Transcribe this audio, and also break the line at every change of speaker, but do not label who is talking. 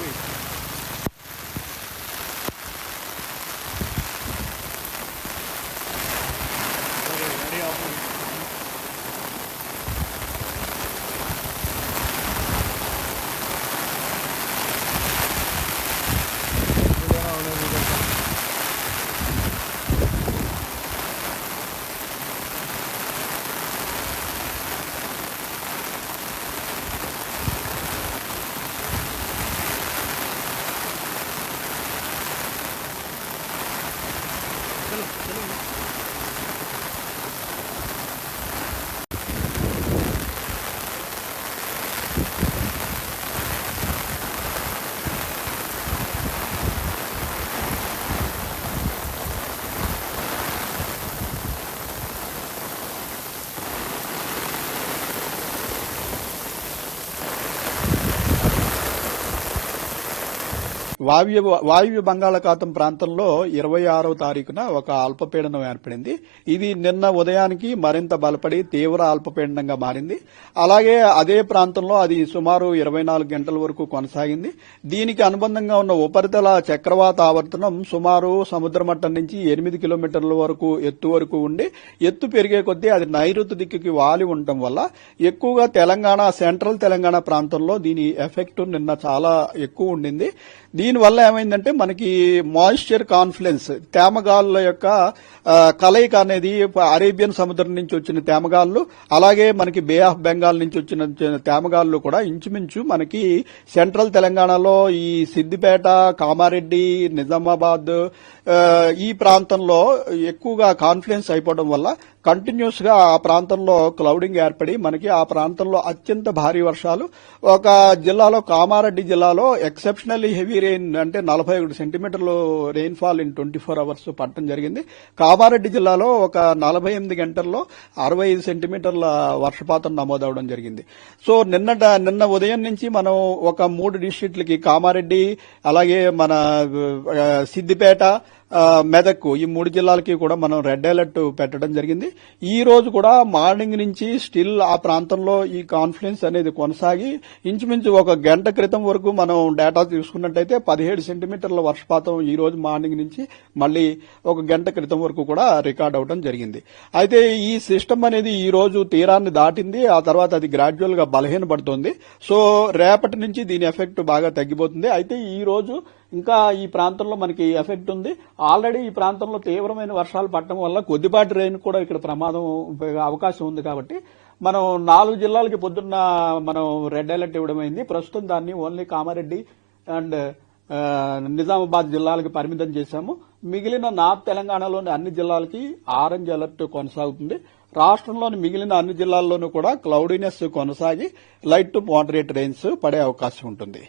week. చలో చలో
వాయువ్య వాయువ్య బంగాళాఖాతం ప్రాంతంలో ఇరవై ఆరవ తారీఖున ఒక అల్పపీడనం ఏర్పడింది. ఇది నిన్న ఉదయానికి మరింత బలపడి తీవ్ర అల్పపీడనంగా మారింది. అలాగే అదే ప్రాంతంలో అది సుమారు ఇరవై నాలుగు గంటల వరకు కొనసాగింది. దీనికి అనుబంధంగా ఉన్న ఉపరితల చక్రవాత ఆవర్తనం సుమారు సముద్ర మట్టం నుంచి ఎనిమిది కిలోమీటర్ల వరకు ఎత్తు వరకు ఉండి ఎత్తు పెరిగే కొద్దీ అది నైరుతి దిక్కుకి వాలి ఉండటం వల్ల ఎక్కువగా తెలంగాణ సెంట్రల్ తెలంగాణ ప్రాంతంలో దీని ఎఫెక్ట్ నిన్న చాలా ఎక్కువ ఉండింది. దీనివల్ల ఏమైందంటే మనకి మాయిశ్చర్ కాన్ఫ్లెన్స్ తేమగాళ్ళ యొక్క కలయిక అనేది అరేబియన్ సముద్రం నుంచి వచ్చిన తేమగాళ్ళు అలాగే మనకి బే ఆఫ్ బెంగాల్ నుంచి వచ్చిన తేమగాళ్ళు కూడా ఇంచుమించు మనకి సెంట్రల్ తెలంగాణలో ఈ సిద్దిపేట కామారెడ్డి నిజామాబాద్ ఈ ప్రాంతంలో ఎక్కువగా కాన్ఫ్లుయెన్స్ అయిపోవడం వల్ల కంటిన్యూస్గా ఆ ప్రాంతంలో క్లౌడింగ్ ఏర్పడి మనకి ఆ ప్రాంతంలో అత్యంత భారీ వర్షాలు. ఒక జిల్లాలో కామారెడ్డి జిల్లాలో ఎక్సెప్షనల్లీ హెవీ రెయిన్ అంటే నలభై ఒకటి సెంటీమీటర్లు rainfall in twenty four hours పడటం జరిగింది. కామారెడ్డి జిల్లాలో ఒక నలభై ఎనిమిది గంటల్లో అరవై ఐదు సెంటీమీటర్ల వర్షపాతం నమోదవడం జరిగింది. సో నిన్నట నిన్న ఉదయం నుంచి మనం ఒక మూడు డిస్ట్రిక్ట్లకి కామారెడ్డి అలాగే మన సిద్దిపేట మెదక్ ఈ మూడు జిల్లాలకి కూడా మనం రెడ్ అలర్ట్ పెట్టడం జరిగింది. ఈ రోజు కూడా మార్నింగ్ నుంచి స్టిల్ ఆ ప్రాంతంలో ఈ కాన్ఫిడెన్స్ అనేది కొనసాగి ఇంచుమించు ఒక గంట క్రితం వరకు మనం డేటా తీసుకున్నట్టయితే పదిహేడు సెంటీమీటర్ల వర్షపాతం ఈ రోజు మార్నింగ్ నుంచి మళ్ళీ ఒక గంట క్రితం వరకు కూడా రికార్డ్ అవడం జరిగింది. అయితే ఈ సిస్టమ్ అనేది ఈ రోజు తీరాన్ని దాటింది. ఆ తర్వాత అది గ్రాడ్యువల్గా బలహీనపడుతోంది. సో రేపటి నుంచి దీని ఎఫెక్ట్ బాగా తగ్గిపోతుంది. అయితే ఈ రోజు ఇంకా ఈ ప్రాంతంలో మనకి ఎఫెక్ట్ ఉంది. ఆల్రెడీ ఈ ప్రాంతంలో తీవ్రమైన వర్షాలు పడటం వల్ల కొద్దిపాటి రెయిన్ కూడా ఇక్కడ ప్రమాదం అవకాశం ఉంది కాబట్టి మనం నాలుగు జిల్లాలకి పొద్దున్న మనం రెడ్ అలర్ట్ ఇవ్వడం అయింది. ప్రస్తుతం దాన్ని ఓన్లీ కామారెడ్డి అండ్ నిజామాబాద్ జిల్లాలకు పరిమితం చేశాము. మిగిలిన నార్త్ తెలంగాణలోని అన్ని జిల్లాలకి ఆరెంజ్ అలర్ట్ కొనసాగుతుంది. రాష్ట్రంలోని మిగిలిన అన్ని జిల్లాల్లోనూ కూడా క్లౌడీనెస్ కొనసాగి లైట్ టు మోడరేట్ రెయిన్స్ పడే అవకాశం ఉంటుంది.